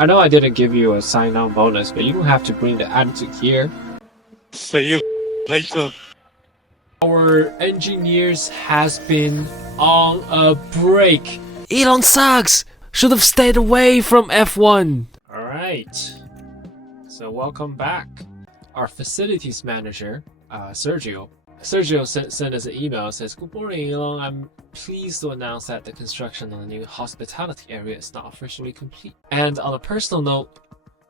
I know I didn't give you a sign-on bonus, but you don't have to bring the attitude here. See you later. Our engineers has been on a break. Elon sucks! Should have stayed away from F1. Alright. So welcome back. Our facilities manager, Sergio. Sergio sent us an email, says, "Good morning, Elon. I'm pleased to announce that the construction on the new hospitality area is now officially complete. And on a personal note,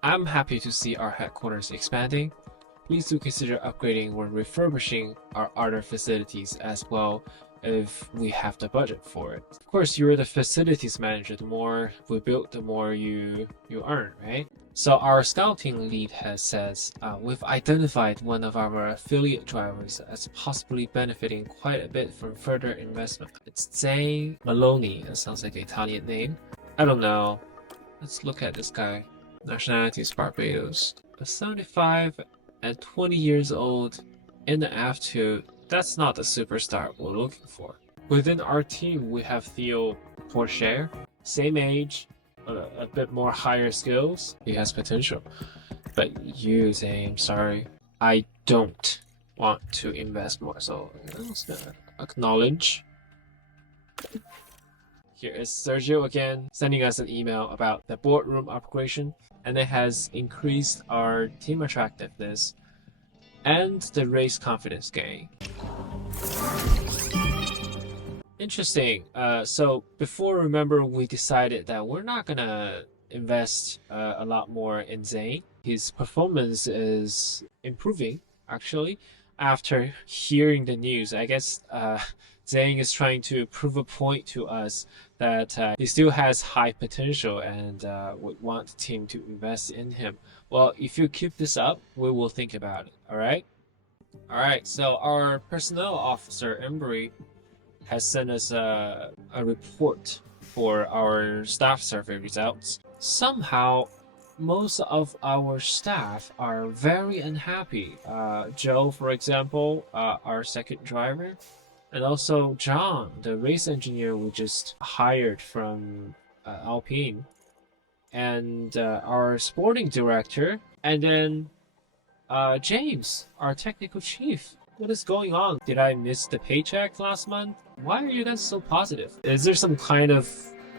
I'm happy to see our headquarters expanding. Please do consider upgrading or refurbishing our other facilities as well if we have the budget for it. Of course, you're the facilities manager. The more we build, the more you earn, right?" So our scouting lead says, we've identified one of our affiliate drivers as possibly benefiting quite a bit from further investment. It's Zhang Maloney. That sounds like an Italian name. I don't know. Let's look at this guy. Nationality is Barbados. 75 and 20 years old in the F2. That's not the superstar we're looking for. Within our team, we have Theo Porcher, same age, a bit more higher skills. He has potential. But you, Zane, I'm sorry, I don't want to invest more. So I'm just gonna acknowledge. Here is Sergio again, sending us an email about the boardroom upgradation, and it has increased our team attractiveness and the race confidence gain. Interesting. So before, remember, we decided that we're not gonna invest a lot more in Zane. His performance is improving, actually. After hearing the news, I guess Zane is trying to prove a point to us that he still has high potential and would want the team to invest in him. Well, if you keep this up, we will think about it. All right. So our personnel officer, Embry, has sent us a report for our staff survey results. Somehow, most of our staff are very unhappy. Joe, for example, our second driver, and also John, the race engineer we just hired from Alpine, and our sporting director, and then James, our technical chief. What is going on? Did I miss the paycheck last month? Why are you guys so positive? Is there some kind of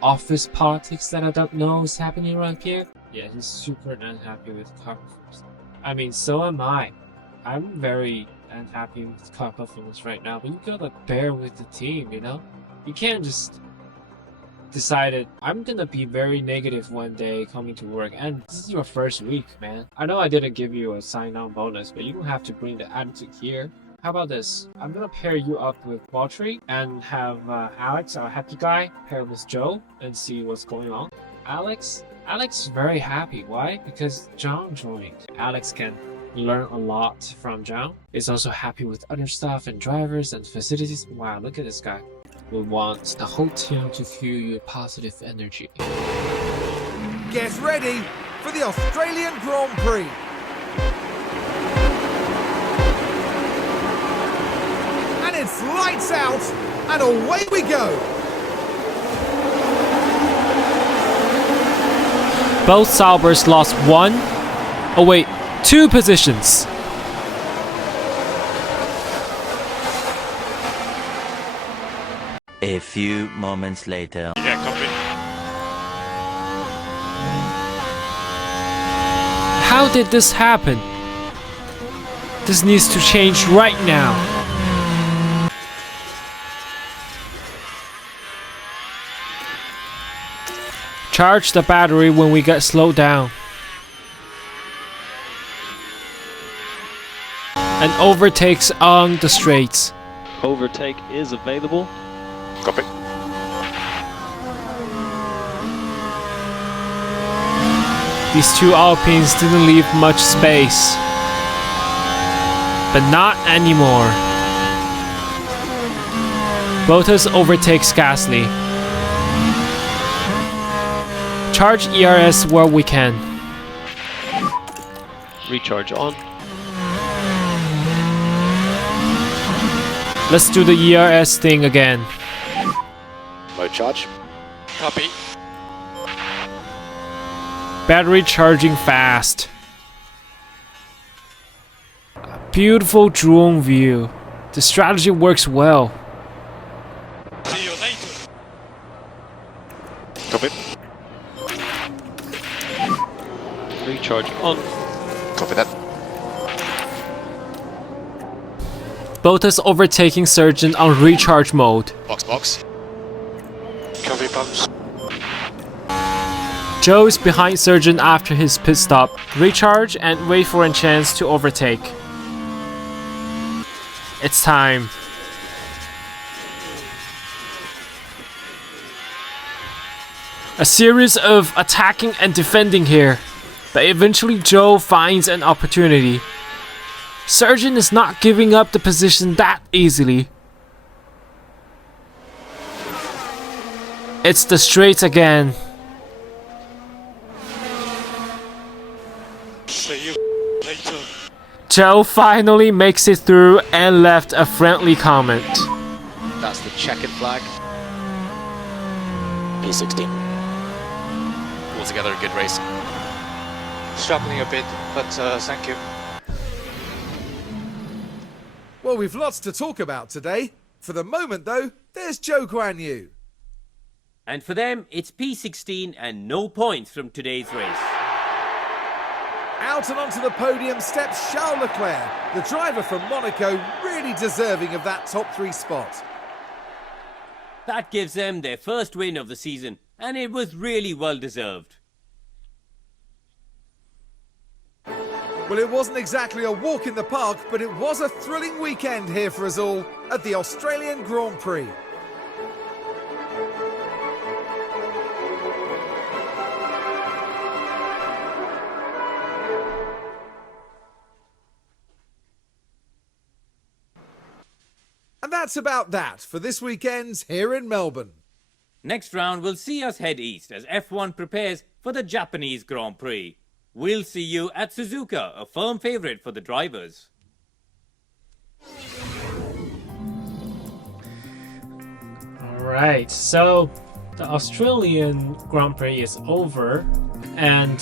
office politics that I don't know is happening around here? Yeah, he's super unhappy with car performance. I mean, so am I. I'm very unhappy with car performance right now, but you gotta bear with the team, you know? You can't just decide I'm gonna be very negative one day coming to work, and this is your first week, man. I know I didn't give you a sign-on bonus, but you don't have to bring the attitude here. How about this? I'm gonna pair you up with Valterri and have Alex, our happy guy, pair with Joe and see what's going on. Alex is very happy. Why? Because John joined. Alex can learn a lot from John. He's also happy with other stuff and drivers and facilities. Wow, look at this guy. We want the whole team to feel your positive energy. Get ready for the Australian Grand Prix. And it's lights out, and away we go. Both Saubers lost 2 positions. A few moments later. Yeah, copy. How did this happen? This needs to change right now. Charge the battery when we get slowed down. And overtakes on the straights. Overtake is available. Copy. These two Alpines didn't leave much space. But not anymore. Bottas overtakes Gasly. Charge ERS where we can. Recharge on. Let's do the ERS thing again. Low charge. Copy. battery charging fast. A beautiful drone view. The strategy works well. See you later. Copy. Recharge on. Copy that. Bottas overtaking Sargent on recharge mode. Box. Copy box. Zhou is behind Sargent after his pit stop. Recharge and wait for a chance to overtake. It's time. A series of attacking and defending here, but eventually Zhou finds an opportunity. Sargent is not giving up the position that easily. It's the straights again. See you later. Zhou finally makes it through and left a friendly comment. That's the checkered flag. P16. Altogether a good race. Struggling a bit, but thank you. Well, we've lots to talk about today. For the moment, though, there's Zhou Guanyu. And for them, it's P16 and no points from today's race. Out and onto the podium steps Charles Leclerc, the driver from Monaco, really deserving of that top 3 spot. That gives them their first win of the season, and it was really well deserved. Well, it wasn't exactly a walk in the park, but it was a thrilling weekend here for us all at the Australian Grand Prix. And that's about that for this weekend here in Melbourne. Next round will see us head east as F1 prepares for the Japanese Grand Prix. We'll see you at Suzuka, a firm favourite for the drivers. Alright, so the Australian Grand Prix is over. And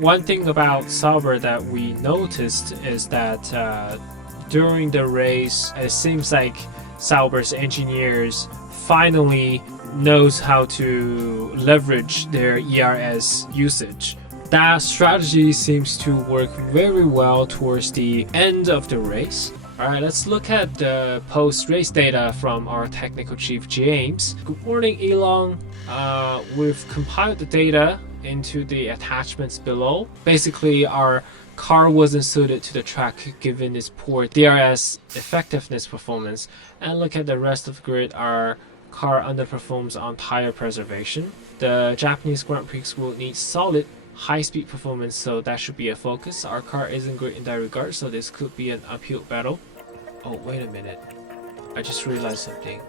one thing about Sauber that we noticed is that during the race, it seems like Sauber's engineers finally knows how to leverage their ERS usage. That strategy seems to work very well towards the end of the race. Alright, let's look at the post-race data from our technical chief, James. Good morning, Elon. We've compiled the data into the attachments below. Basically, our car wasn't suited to the track given its poor DRS effectiveness performance. And look at the rest of the grid, our car underperforms on tire preservation. The Japanese Grand Prix will need solid high-speed performance, so that should be a focus. Our car isn't great in that regard, so this could be an uphill battle. Oh, wait a minute. I just realized something.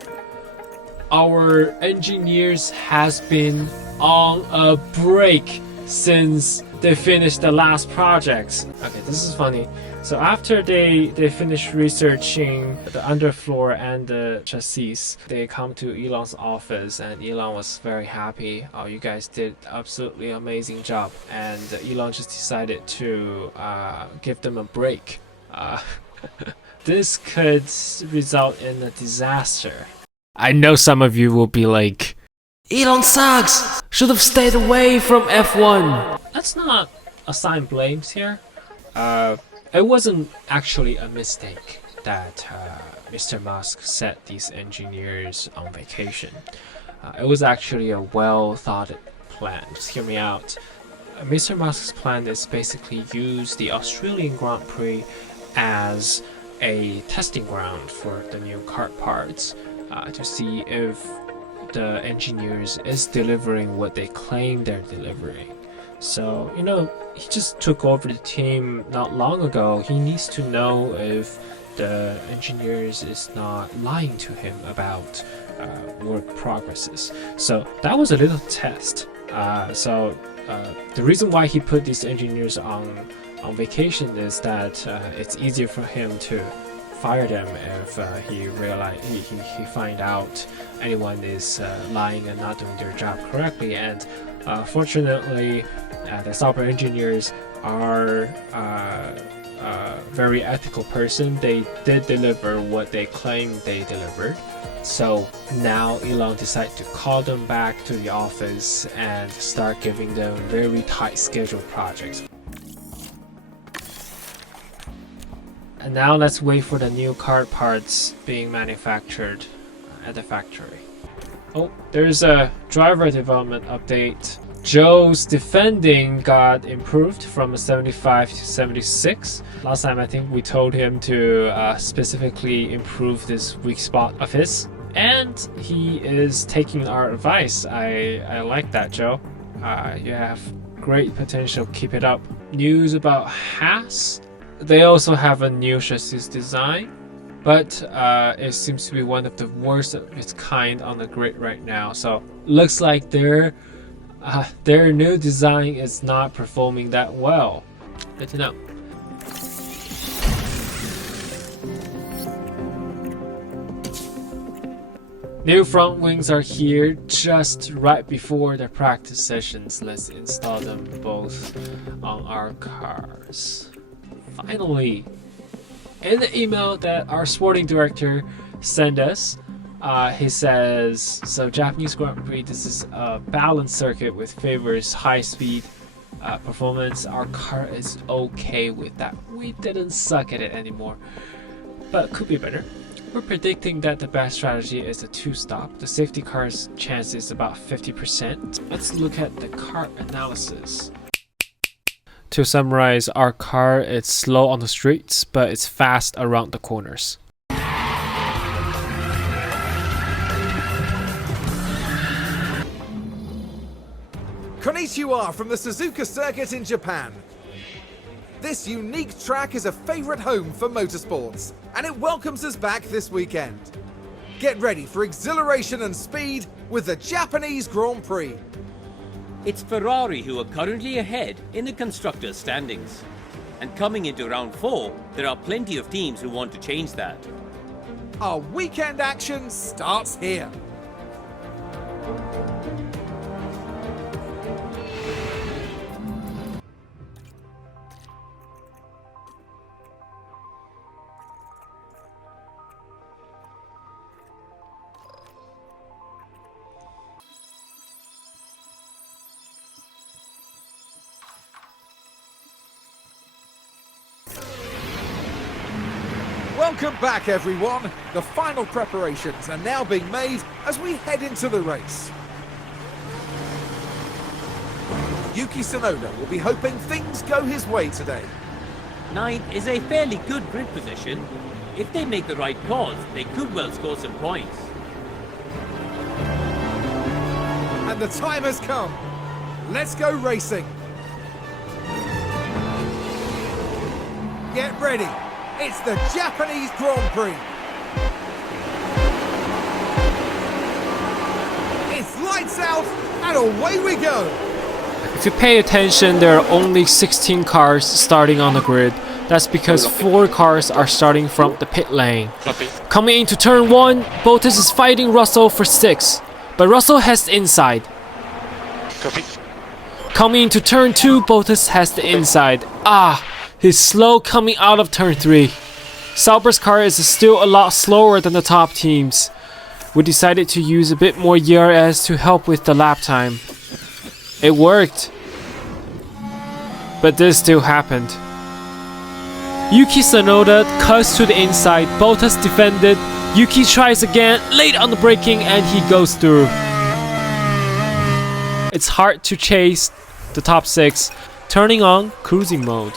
Our engineers has been on a break since they finished the last projects. Okay, this is funny. So after they finished researching the underfloor and the chassis, they come to Elon's office, and Elon was very happy. Oh, you guys did absolutely amazing job. And Elon just decided to give them a break. This could result in a disaster. I know some of you will be like, Elon sucks! Should have stayed away from F1! Let's not assign blames here. It wasn't actually a mistake that Mr. Musk set these engineers on vacation. It was actually a well thought plan. Just hear me out. Mr. Musk's plan is basically use the Australian Grand Prix as a testing ground for the new car parts to see if the engineers is delivering what they claim they're delivering. So, you know, he just took over the team not long ago. He needs to know if the engineers is not lying to him about work progresses. So that was a little test. The reason why he put these engineers on vacation is that it's easier for him to fire them if he find out anyone is lying and not doing their job correctly. And fortunately, the Sauber engineers are very ethical person. They did deliver what they claimed they delivered. So now Elon decided to call them back to the office and start giving them very tight scheduled projects. And now let's wait for the new car parts being manufactured at the factory. Oh, there's a driver development update. Zhou's defending got improved from a 75 to 76. Last time I think we told him to specifically improve this weak spot of his. And he is taking our advice. I like that, Zhou. You have great potential, keep it up. News about Haas. They also have a new chassis design, but it seems to be one of the worst of its kind on the grid right now. So looks like their new design is not performing that well. Good to know. New front wings are here just right before the practice sessions. Let's install them both on our cars. Finally, in the email that our sporting director sent us, he says, so Japanese Grand Prix, this is a balanced circuit with favors high speed performance. Our car is okay with that. We didn't suck at it anymore, but could be better. We're predicting that the best strategy is a two-stop. The safety car's chance is about 50%. Let's look at the car analysis. To summarize, our car is slow on the streets, but it's fast around the corners. Konnichiwa from the Suzuka circuit in Japan. This unique track is a favourite home for motorsports, and it welcomes us back this weekend. Get ready for exhilaration and speed with the Japanese Grand Prix. It's Ferrari who are currently ahead in the constructors' standings. And coming into round 4, there are plenty of teams who want to change that. Our weekend action starts here. Welcome back, everyone. The final preparations are now being made as we head into the race. Yuki Tsunoda will be hoping things go his way today. 9th is a fairly good grid position. If they make the right calls, they could well score some points. And the time has come. Let's go racing. Get ready. It's the Japanese Grand Prix. It's lights out and away we go. If you pay attention, there are only 16 cars starting on the grid. That's because 4 cars are starting from the pit lane. Coming into turn 1, Bottas is fighting Russell for 6, but Russell has the inside. Coming into turn 2, Bottas has the inside. He's slow coming out of turn 3. Sauber's car is still a lot slower than the top teams. We decided to use a bit more ERS to help with the lap time. It worked. But this still happened. Yuki Tsunoda cuts to the inside, Bottas defended, Yuki tries again, late on the braking, and he goes through. It's hard to chase the top 6, turning on cruising mode.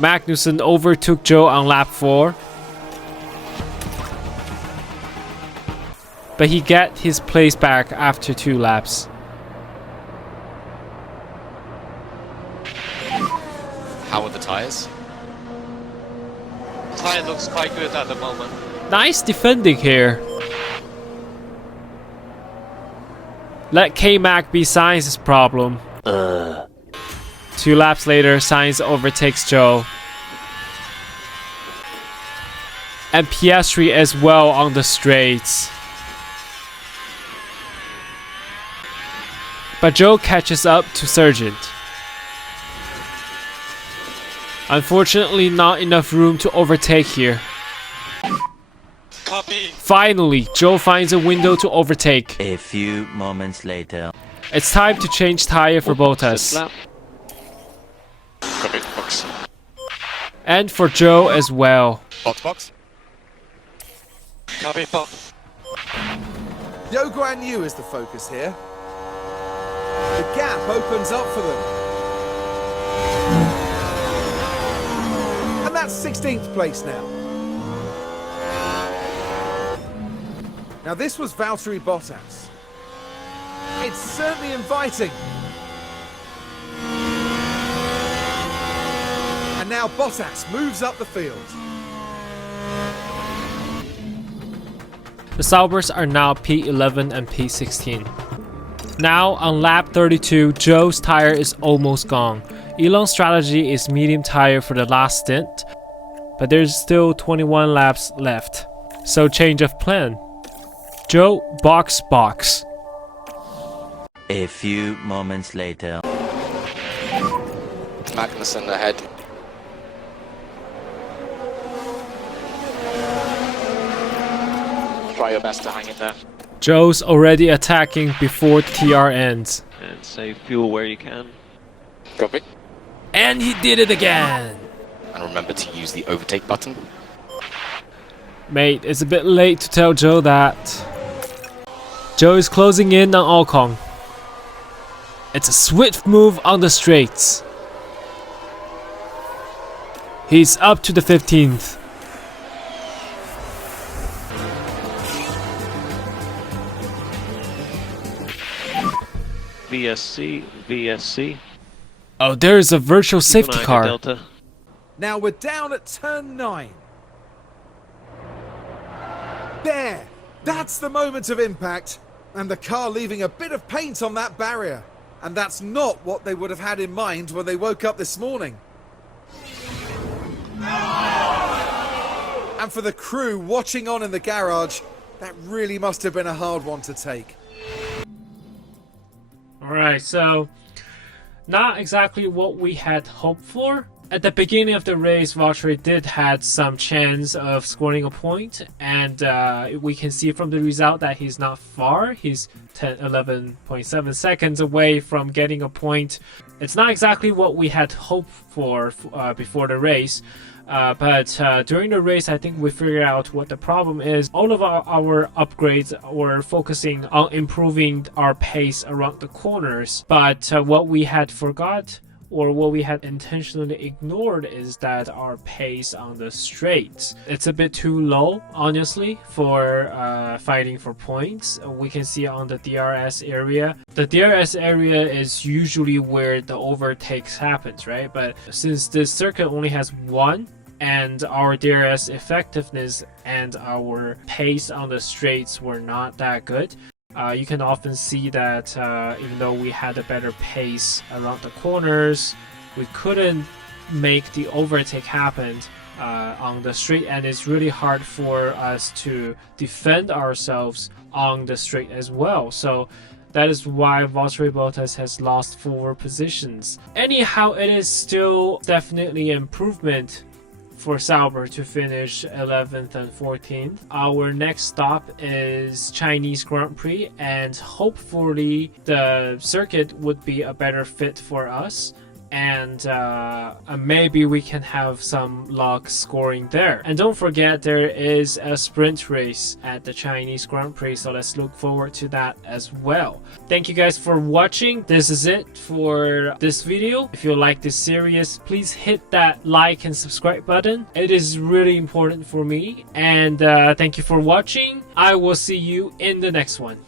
Magnussen overtook Zhou on lap 4. But he got his place back after 2 laps. How are the tyres? Tyre looks quite good at the moment. Nice defending here. Let K-Mac be Sainz's problem. 2 laps later, Sainz overtakes Zhou. And Piastri as well on the straights. But Zhou catches up to Sargent. Unfortunately, not enough room to overtake here. Copy. Finally, Zhou finds a window to overtake. A few moments later. It's time to change tire for Bottas. Copy. Box. And for Zhou as well. Box. Copy. Box. Zhou Guanyu is the focus here. The gap opens up for them. And that's 16th place now. Now this was Valterri Bottas. It's certainly inviting. And now Bottas moves up the field. The Saubers are now P11 and P16. Now on lap 32, Zhou's tire is almost gone. Elon's strategy is medium tire for the last stint, but there's still 21 laps left. So change of plan. Zhou, box. A few moments later. Magnussen ahead. Try your best to hang in there. Zhou's already attacking before the TR ends. And save fuel where you can. Copy. And he did it again! And remember to use the overtake button. Mate, it's a bit late to tell Zhou that. Zhou is closing in on Ocon. It's a swift move on the straights. He's up to the 15th. VSC. Oh, there's a virtual safety Keep an eye on car. Delta. Now we're down at turn 9. There! That's the moment of impact. And the car leaving a bit of paint on that barrier. And that's not what they would have had in mind when they woke up this morning. And for the crew watching on in the garage, that really must have been a hard one to take. Alright, so not exactly what we had hoped for. At the beginning of the race, Valtteri did had some chance of scoring a point, and we can see from the result that he's not far. He's 11.7 seconds away from getting a point. It's not exactly what we had hoped for before the race. But during the race, I think we figured out what the problem is. All of our upgrades were focusing on improving our pace around the corners. But what we had forgot, or what we had intentionally ignored, is that our pace on the straights. It's a bit too low, honestly, for fighting for points. We can see on the DRS area. The DRS area is usually where the overtakes happens, right? But since this circuit only has one, and our DRS effectiveness and our pace on the straights were not that good, you can often see that even though we had a better pace around the corners, we couldn't make the overtake happen on the straight, and it's really hard for us to defend ourselves on the straight as well. So that is why Valtteri Bottas has lost 4 positions. Anyhow, it is still definitely an improvement for Sauber to finish 11th and 14th. Our next stop is Chinese Grand Prix, and hopefully the circuit would be a better fit for us, and maybe we can have some luck scoring there. And don't forget, there is a sprint race at the Chinese Grand Prix, so let's look forward to that as well. Thank you guys for watching. This is it for this video. If you like this series, please hit that like and subscribe button. It is really important for me. And thank you for watching. I will see you in the next one.